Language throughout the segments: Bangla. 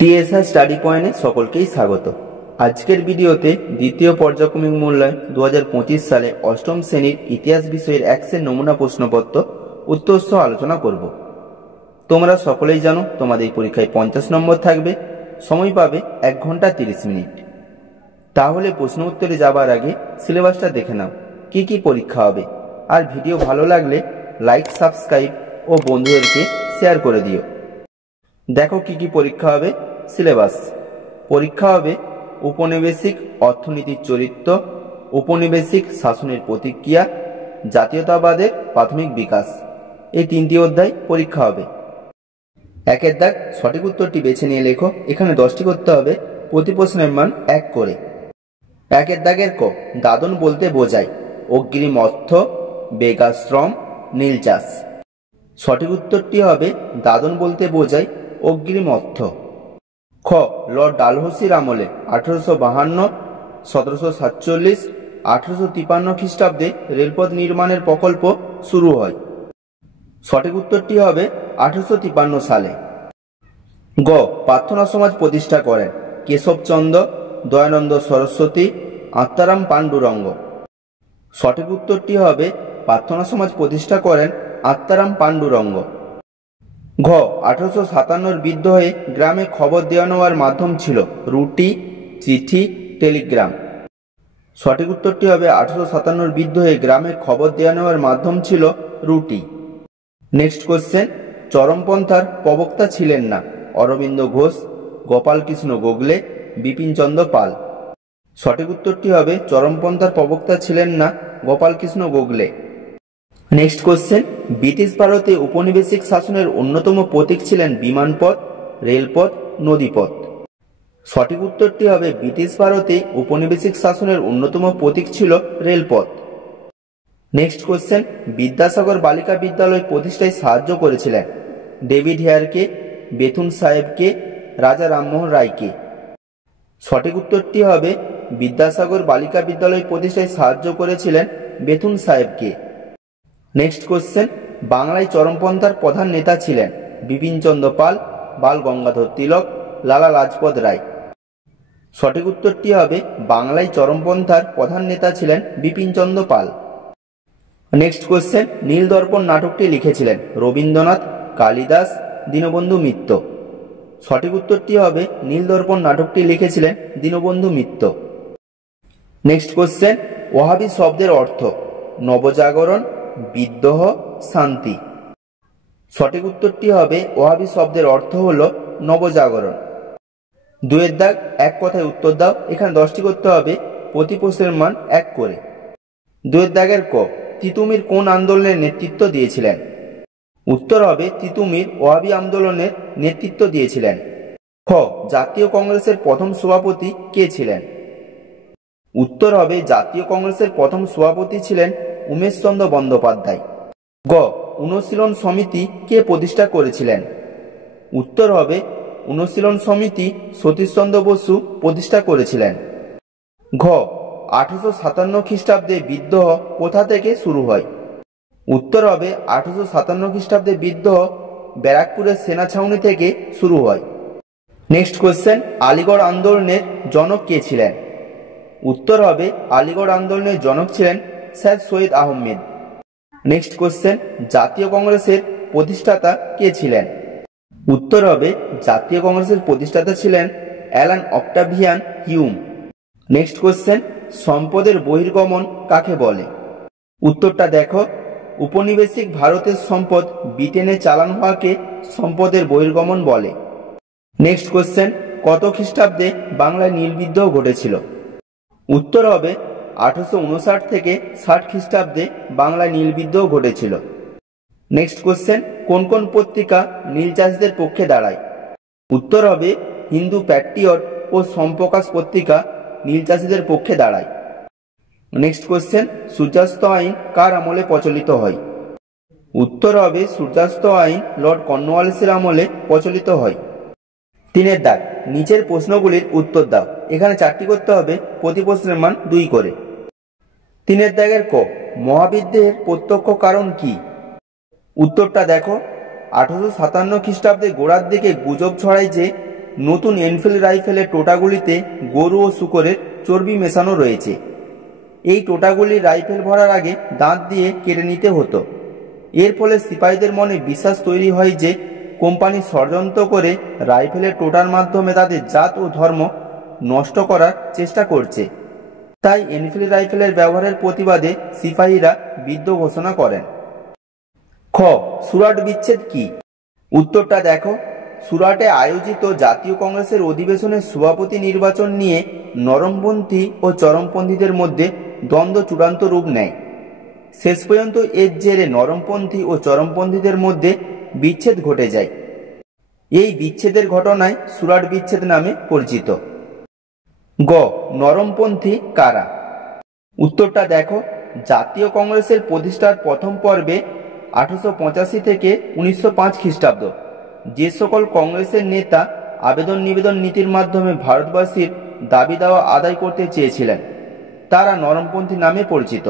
টিএসআর স্টাডি পয়েন্টে সকলকেই স্বাগত। আজকের ভিডিওতে দ্বিতীয় পর্যায়ক্রমিক মূল্যায়ন 2025 সালে অষ্টম শ্রেণীর ইতিহাস বিষয়ের এক্সের নমুনা প্রশ্নপত্র উত্তর সহ আলোচনা করব। তোমরা সকলেই জানো তোমাদের এই পরীক্ষায় 50 নম্বর থাকবে, সময় পাবে 1 ঘন্টা 30 মিনিট। তাহলে প্রশ্ন উত্তরে যাবার আগে সিলেবাসটা দেখে নাও, কি কি পরীক্ষা হবে। আর ভিডিও ভালো লাগলে লাইক, সাবস্ক্রাইব ও বন্ধুদেরকে শেয়ার করে দিও। দেখো কি কি পরীক্ষা হবে। সিলেবাস পরীক্ষা হবে উপনিবেশিক অর্থনীতির চরিত্র, উপনিবেশিক শাসনের প্রতিক্রিয়া, জাতীয়তাবাদের প্রাথমিক বিকাশ। এই 3টি অধ্যায় পরীক্ষা হবে। 1 দাগ সঠিক উত্তরটি বেছে নিয়ে লেখো। এখানে 10টি করতে হবে, প্রতি প্রশ্নের মান 1 করে। 1 দাগের ক, দাদন বলতে বোঝায় অগ্রিম অর্থ, বেগাশ্রম, নীল চাষ। সঠিক উত্তরটি হবে দাদন বলতে বোঝায় অগ্রিম অর্থ। খ, লর্ড ডালহৌসির আমলে 1852, 1747, 1853 খ্রিস্টাব্দে রেলপথ নির্মাণের প্রকল্প শুরু হয়। সঠিক উত্তরটি হবে 1853 সালে। গ, প্রার্থনা সমাজ প্রতিষ্ঠা করেন কেশবচন্দ্র, দয়ানন্দ সরস্বতী, আত্মারাম পাণ্ডুরঙ্গ। সঠিক উত্তরটি হবে প্রার্থনা সমাজ প্রতিষ্ঠা করেন আত্মারাম পাণ্ডুরঙ্গ। ঘ, 1857 বিদ্রোহে গ্রামে খবর দেওয়া নেওয়ার মাধ্যম ছিল রুটি, চিঠি, টেলিগ্রাম। সঠিক উত্তরটি হবে 1857 বিদ্রোহে গ্রামে খবর দেওয়া নেওয়ার মাধ্যম ছিল রুটি। নেক্সট কোশ্চেন, চরমপন্থার প্রবক্তা ছিলেন না অরবিন্দ ঘোষ, গোপালকৃষ্ণ গোখলে, বিপিনচন্দ্র পাল। সঠিক উত্তরটি হবে চরমপন্থার প্রবক্তা ছিলেন না Gopal Krishna Gokhale. Next question, British ভারতে উপনিবেশিক শাসনের অন্যতম প্রতীক ছিলেন বিমানপথ, রেলপথ, নদীপথ। সঠিক উত্তরটি হবে ব্রিটিশ ভারতে উপনিবেশিক শাসনের অন্যতম প্রতীক ছিল রেলপথ। নেক্সট কোশ্চেন, বিদ্যাসাগর বালিকা বিদ্যালয় প্রতিষ্ঠায় সাহায্য করেছিলেন ডেভিড হেয়ারকে, বেথুন সাহেবকে, রাজা রামমোহন রায়কে। সঠিক উত্তরটি হবে বিদ্যাসাগর বালিকা বিদ্যালয় প্রতিষ্ঠায় সাহায্য করেছিলেন বেথুন সাহেবকে। নেক্সট কোশ্চেন, বাংলায় চরমপন্থার প্রধান নেতা ছিলেন বিপিনচন্দ্র পাল, বাল গঙ্গাধর তিলক, লালা লাজপত রায়। সঠিক উত্তরটি হবে বাংলায় চরমপন্থার প্রধান নেতা ছিলেন বিপিনচন্দ্র পাল। নেক্সট কোশ্চেন, নীলদর্পণ নাটকটি লিখেছিলেন রবীন্দ্রনাথ, কালিদাস, দীনবন্ধু মিত্র। সঠিক উত্তরটি হবে নীলদর্পণ নাটকটি লিখেছিলেন দীনবন্ধু মিত্র। নেক্সট কোশ্চেন, ওয়াহাবি শব্দের অর্থ নবজাগরণ, বিদ্রোহ, শান্তি। সঠিক উত্তরটি হবে ওয়াহাবি শব্দের অর্থ হল নবজাগরণ। 2 দাগ 1 কথায় উত্তর দাও। এখানে 10টি করতে হবে, প্রতি প্রশ্নের মান 1 করে। 2 দাগের ক, তিতুমির কোন আন্দোলনের নেতৃত্ব দিয়েছিলেন? উত্তর হবে তিতুমির ওয়াহাবি আন্দোলনের নেতৃত্ব দিয়েছিলেন। খ, জাতীয় কংগ্রেসের প্রথম সভাপতি কে ছিলেন? উত্তর হবে জাতীয় কংগ্রেসের প্রথম সভাপতি ছিলেন উমেশচন্দ্র বন্দ্যোপাধ্যায়। গ, অনুশীলন সমিতি কে প্রতিষ্ঠা করেছিলেন? উত্তর হবে অনুশীলন সমিতি সতীশচন্দ্র বসু প্রতিষ্ঠা করেছিলেন। ঘ, 1857 খ্রিস্টাব্দে বিদ্রোহ কোথা থেকে শুরু হয়? উত্তর হবে 1857 খ্রিস্টাব্দে বিদ্রোহ ব্যারাকপুরের সেনা ছাউনি থেকে শুরু হয়। নেক্সট কোশ্চেন, আলিগড় আন্দোলনের জনক কে ছিলেন? উত্তর হবে আলিগড় আন্দোলনের জনক ছিলেন sir Syed Ahmed. Next question, জাতীয় কংগ্রেসের প্রতিষ্ঠাতা কে ছিলেন? উত্তর হবে জাতীয় কংগ্রেসের প্রতিষ্ঠাতা ছিলেন Alan Octavian Hume. Next question, সম্পদের বহির্গমন কাকে বলে? উত্তরটা দেখো, উপনিবেশিক ভারতের সম্পদ ব্রিটেনে চালান হওয়াকে সম্পদের বহির্গমন বলে। নেক্সট কোশ্চেন, কত খ্রিস্টাব্দে বাংলায় নীল বিদ্রোহ ঘটেছিল? উত্তর হবে 1859 থেকে 60 খ্রিস্টাব্দে বাংলায় নীল বিদ্রোহ ঘটেছিল। নেক্সট কোশ্চেন, কোন কোন পত্রিকা নীল চাষীদের পক্ষে দাঁড়ায়? উত্তর হবে হিন্দু প্যাট্রিয়ট ও সমপ্রকাশ পত্রিকা নীল চাষীদের পক্ষে দাঁড়ায়। নেক্সট কোশ্চেন, সূর্যাস্ত আইন কার আমলে প্রচলিত হয়? উত্তর হবে সূর্যাস্ত আইন লর্ড কর্নওয়ালিসের আমলে প্রচলিত হয়। 3 দাগ, নিচের প্রশ্নগুলির উত্তর দাও। এখানে 4টি করতে হবে, প্রতি প্রশ্নের মান 2 করে। 3 দাগের ক, মহাবিদ্রোহের প্রত্যক্ষ কারণ কি? উত্তরটা দেখো, 1857 খ্রিস্টাব্দে গোড়ার দিকে গুজব ছড়ায় যে নতুন এনফিল্ড রাইফেলের টোটাগুলিতে গরু ও শূকরের চর্বি মেশানো রয়েছে। এই টোটাগুলি রাইফেল ভরার আগে দাঁত দিয়ে কেটে নিতে হতো। এর ফলে সিপাহীদের মনে বিশ্বাস তৈরি হয় যে কোম্পানি ষড়যন্ত্র করে রাইফেলের টোটার মাধ্যমে তাদের জাত ও ধর্ম নষ্ট করার চেষ্টা করছে। তাই এনফিল্ড রাইফেলের ব্যবহারের প্রতিবাদে সিপাহীরা বিদ্রোহ ঘোষণা করেন। খ। সুরাট বিচ্ছেদ কি? উত্তরটা দেখো। সুরাটে আয়োজিত জাতীয় কংগ্রেসের অধিবেশনের সভাপতি নির্বাচন নিয়ে নরমপন্থী ও চরমপন্থীদের মধ্যে দ্বন্দ্ব চূড়ান্ত রূপ নেয়। শেষ পর্যন্ত এর জেরে নরমপন্থী ও চরমপন্থীদের মধ্যে বিচ্ছেদ ঘটে যায়। এই বিচ্ছেদের ঘটনায় সুরাট বিচ্ছেদ নামে পরিচিত। গ। নরমপন্থী কারা? উত্তরটা দেখো। জাতীয় কংগ্রেসের প্রতিষ্ঠার প্রথম পর্বে 1885 থেকে 1905 খ্রিস্টাব্দ যে সকল কংগ্রেসের নেতা আবেদন নিবেদন নীতির মাধ্যমে ভারতবাসীর দাবি দাওয়া আদায় করতে চেয়েছিলেন তারা নরমপন্থী নামে পরিচিত।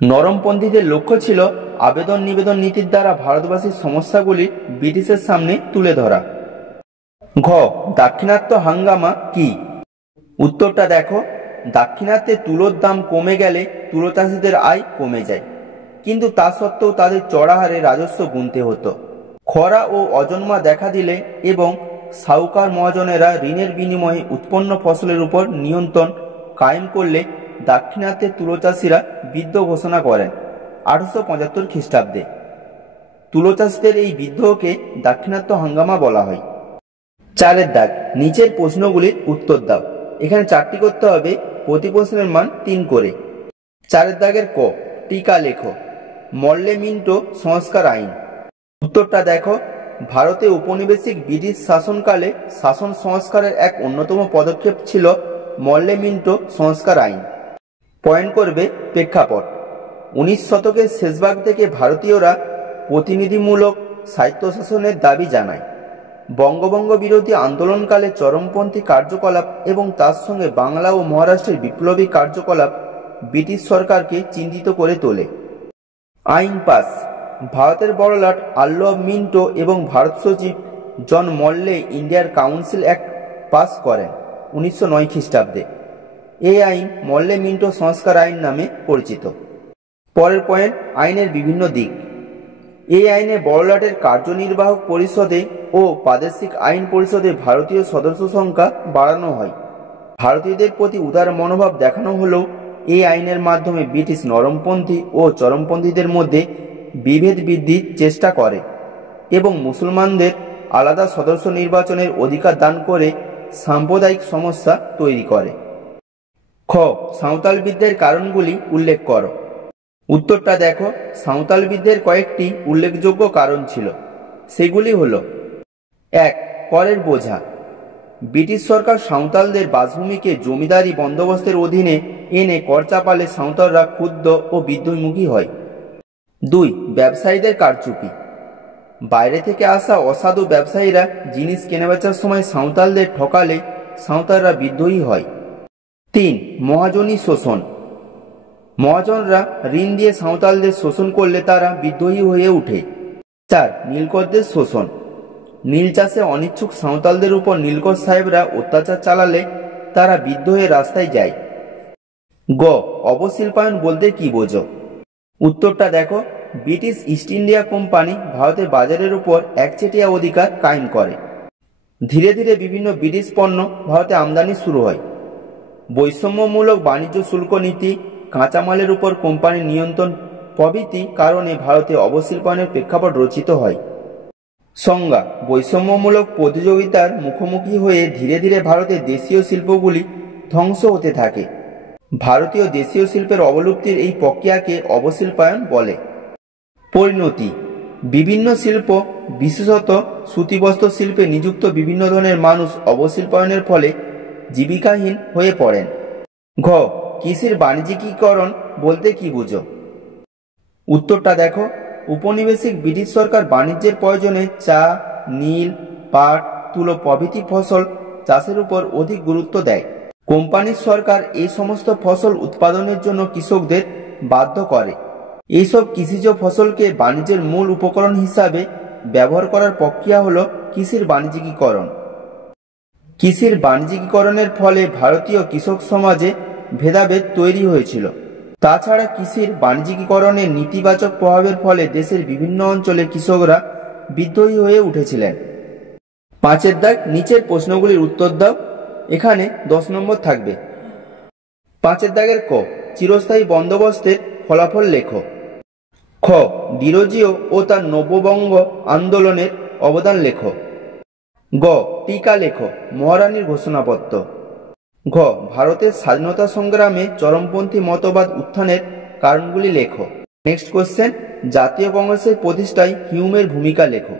নরমপন্থীদের লক্ষ্য ছিল আবেদন নিবেদন নীতির দ্বারা ভারতবাসীর সমস্যাগুলি ব্রিটিশের সামনে তুলে ধরা। ঘ। দাক্ষিণাত্য হাঙ্গামা কি? উত্তরটা দেখো। দাক্ষিণাত্যে তুলোর দাম কমে গেলে তুলো চাষিদের আয় কমে যায়, কিন্তু তা সত্ত্বেও তাদের চড়া হারে রাজস্ব গুনতে হতো। খরা ও অজন্মা দেখা দিলে এবং সাউকার মহাজনেরা ঋণের বিনিময়ে উৎপন্ন ফসলের উপর নিয়ন্ত্রণ কায়েম করলে দাক্ষিণাত্যের তুলো চাষিরা বিদ্রোহ ঘোষণা করেন 1875 খ্রিস্টাব্দে। তুলো চাষিদের এই বিদ্রোহকে দাক্ষিণাত্য হাঙ্গামা বলা হয়। 4 দাগ। নিচের প্রশ্নগুলির উত্তর দাও। এখানে 4টি করতে হবে, প্রতি প্রশ্নের মান 3 করে। 4 দাগের ক। টিকা লেখো। মল্লে মিন্টো সংস্কার আইন। উত্তরটা দেখো। ভারতে উপনিবেশিক ব্রিটিশ শাসনকালে শাসন সংস্কারের এক অন্যতম পদক্ষেপ ছিল মল্লে মিন্টো সংস্কার আইন। পয়েন্ট করবে প্রেক্ষাপট। 19 শতকের শেষভাগ থেকে ভারতীয়রা প্রতিনিধিমূলক স্বায়ত্তশাসনের দাবি জানায়। বঙ্গভঙ্গ বিরোধী আন্দোলনকালে চরমপন্থী কার্যকলাপ এবং তার সঙ্গে বাংলা ও মহারাষ্ট্রের বিপ্লবী কার্যকলাপ ব্রিটিশ সরকারকে চিন্তিত করে তোলে। আইন পাস। ভারতের বড়লাট আল্লভ মিন্টো এবং ভারত সচিব জন মল্লে ইন্ডিয়ার কাউন্সিল অ্যাক্ট পাস করেন 1909 খ্রিস্টাব্দে। এই আইন মল্লে মিন্টো সংস্কার আইন নামে পরিচিত। পরের পয়েন্ট, আইনের বিভিন্ন দিক। এই আইনে বড়লাটের কার্যনির্বাহক পরিষদে ও প্রাদেশিক আইন পরিষদে ভারতীয় সদস্য সংখ্যা বাড়ানো হয়। ভারতীয়দের প্রতি উদার মনোভাব দেখানো হলেও এই আইনের মাধ্যমে ব্রিটিশ নরমপন্থী ও চরমপন্থীদের মধ্যে বিভেদ বৃদ্ধির চেষ্টা করে এবং মুসলমানদের আলাদা সদস্য নির্বাচনের অধিকার দান করে সাম্প্রদায়িক সমস্যা তৈরি করে। খ। সাঁওতাল বিদ্রোহের কারণগুলি উল্লেখ করো। উত্তরটা দেখো। সাঁওতাল বিদ্রোহের কয়েকটি উল্লেখযোগ্য কারণ ছিল। সেগুলি হল: 1. করের বোঝা। ব্রিটিশ সরকার সাঁওতালদের বাসভূমিকে জমিদারি বন্দোবস্তের অধীনে এনে কর চাপালে সাঁওতালরা ক্ষুব্ধ ও বিদ্রোহমুখী হয়। 2. ব্যবসায়ীদের কারচুপি। বাইরে থেকে আসা অসাধু ব্যবসায়ীরা জিনিস কেনাবেচার সময় সাঁওতালদের ঠকালে সাঁওতালরা বিদ্রোহী হয়। 3. মহাজনী শোষণ। মহাজনরা ঋণ দিয়ে সাঁওতালদের শোষণ করলে তারা বিদ্রোহী হয়ে ওঠে। 4. নীলকরদের শোষণ। নীল চাষে অনিচ্ছুক সাঁওতালদের উপর নীলকর সাহেবরা অত্যাচার চালালে তারা বিদ্রোহের রাস্তায় যায়। গ. অবশিল্পায়ন বলতে কি বোঝো? উত্তরটা দেখো। ব্রিটিশ ইস্ট ইন্ডিয়া কোম্পানি ভারতের বাজারের উপর একচেটিয়া অধিকার কায়েম করে। ধীরে ধীরে বিভিন্ন ব্রিটিশ পণ্য ভারতে আমদানি শুরু হয়। বৈষম্যমূলক বাণিজ্য শুল্ক নীতি, কাঁচামালের উপর কোম্পানির নিয়ন্ত্রণ প্রভৃতি কারণে ভারতে অবশিল্পায়নের প্রেক্ষাপট রচিত হয়। সংজ্ঞা: বৈষম্যমূলক প্রতিযোগিতার মুখোমুখি হয়ে ধীরে ধীরে ভারতের দেশীয় শিল্পগুলি ধ্বংস হতে থাকে। ভারতীয় দেশীয় শিল্পের অবলুপ্তির এই প্রক্রিয়াকে অবশিল্পায়ন বলে। পরিণতি: বিভিন্ন শিল্প, বিশেষত সুতিবস্ত্র শিল্পে নিযুক্ত বিভিন্ন ধরনের মানুষ অবশিল্পায়নের ফলে জীবিকাহীন হয়ে পড়েন। ঘ. কৃষির বাণিজ্যিকীকরণ বলতে কি বুঝো? উত্তরটা দেখো। উপনিবেশিক ব্রিটিশ সরকার বাণিজ্যের প্রয়োজনে চা, নীল, পাট, তুলো প্রভৃতি ফসল চাষের উপর অধিক গুরুত্ব দেয়। কোম্পানির সরকার এই সমস্ত ফসল উৎপাদনের জন্য কৃষকদের বাধ্য করে। এইসব কৃষিজ ফসলকে বাণিজ্যের মূল উপকরণ হিসাবে ব্যবহার করার প্রক্রিয়া হল কৃষির বাণিজ্যিকীকরণ। কৃষির বাণিজ্যিকীকরণের ফলে ভারতীয় কৃষক সমাজে ভেদাভেদ তৈরি হয়েছিল। তাছাড়া কৃষির বাণিজ্যিকীকরণের নেতিবাচক প্রভাবের ফলে দেশের বিভিন্ন অঞ্চলে কৃষকরা বিদ্রোহী হয়ে উঠেছিলেন। 5 দাগ, নিচের প্রশ্নগুলির উত্তর দাও। এখানে 10 নম্বর থাকবে। 5 দাগের ক, চিরস্থায়ী বন্দোবস্তের ফলাফল লেখো। খ, ডিরোজিও ও তার নব্যবঙ্গ আন্দোলনের অবদান লেখো। গ, টিকা লেখো, মহারানীর ঘোষণাপত্র। ঘ, ভারতের স্বাধীনতা সংগ্রামে চরমপন্থী মতবাদ উত্থানের কারণগুলি লেখো। নেক্সট কোশ্চেন, জাতীয় কংগ্রেসের প্রতিষ্ঠায় হিউমের ভূমিকা লেখো।